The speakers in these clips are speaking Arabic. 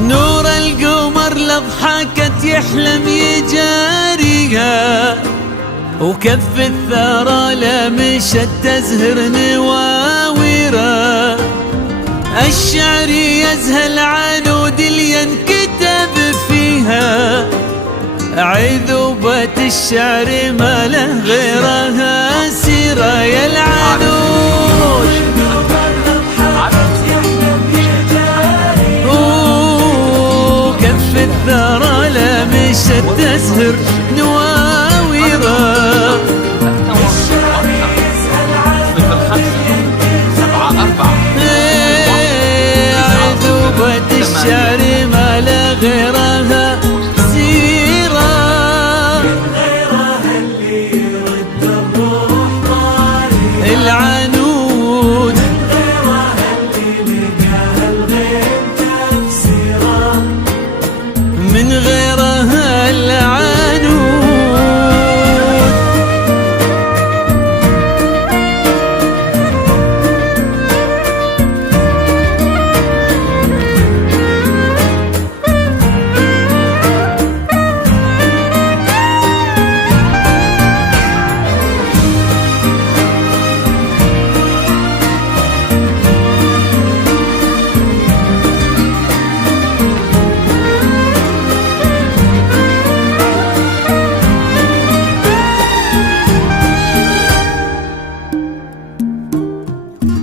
نور القمر لضحكت يحلم يجاريها، وكف الثرى لمشت تزهر نواويره. الشعر يزهى العنود اللي ينكتب فيها، عذوبة الشعر ما له غيرها سيرة. يا العنود وكف الثرى لمشت تزهر نواويره. الشعر ما لا غيرها سيرة، من غيرها اللي يرد الروح طاري. العنود من غيرها اللي لقاها الغيب تفسيرة، من غيرها العنود.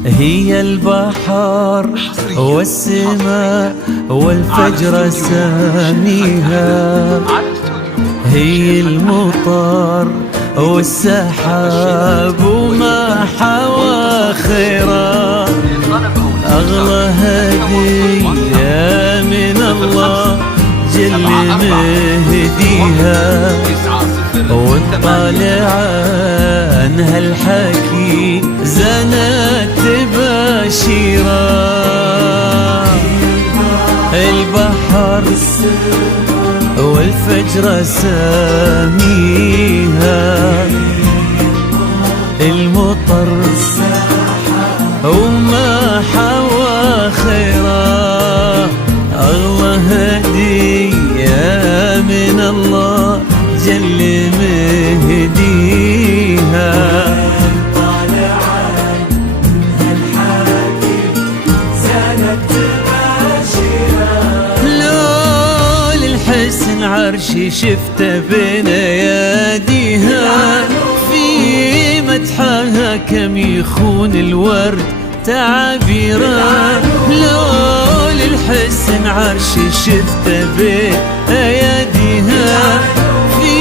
هي البحر والسماء والفجر ساميها، هي المطر والسحاب وما حوى خيرا. أغلى هدية من الله جل مهديها، واطلع عنها الحكي زنت بشيرة. البحر والفجر ساميها، المطر وما حوى خيرا. أغلى هدية من الله جل مهديها، عرشي شفته بين يديها، في مدحها كم يخون الورد تعبيره. لول الحسن عرشي شفته بين يديها، في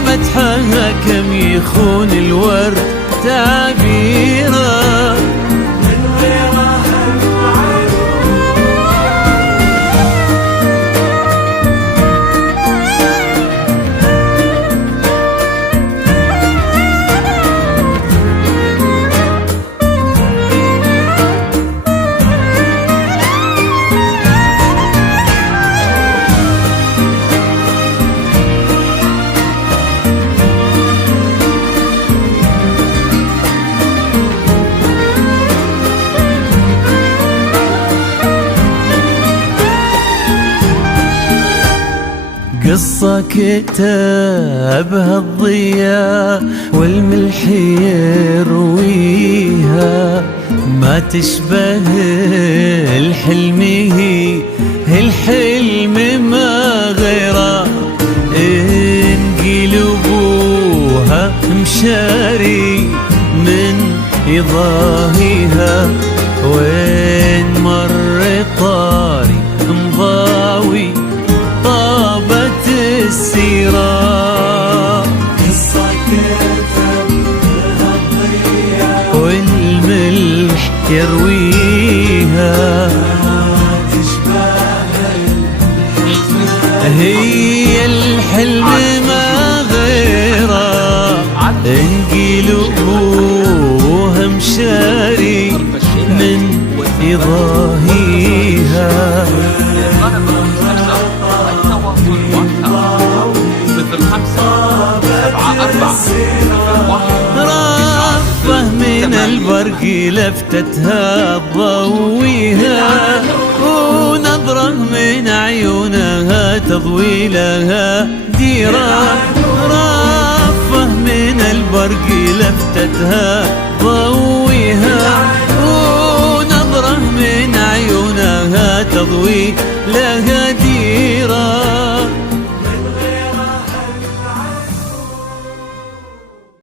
مدحها كم يخون الورد تعبيره. قصة كتابها الضياء والملح يرويها، ما تشبه الحلم، هي الحلم ما غيره. انقلبوها مشاري من يضاهيها، وين مر طاري مضاوي طابت السيرة. قصة كتبها الضياء والملح يرويها، هي الحلم ما غيره. انقلبوها مشاري من يضاهيها، البرق لفتتها تضويها، ونظرة من عيونها تضوي لها ديرة. رافة من البرق لفتتها تضويها، ونظرة من عيونها تضوي لها ديرة.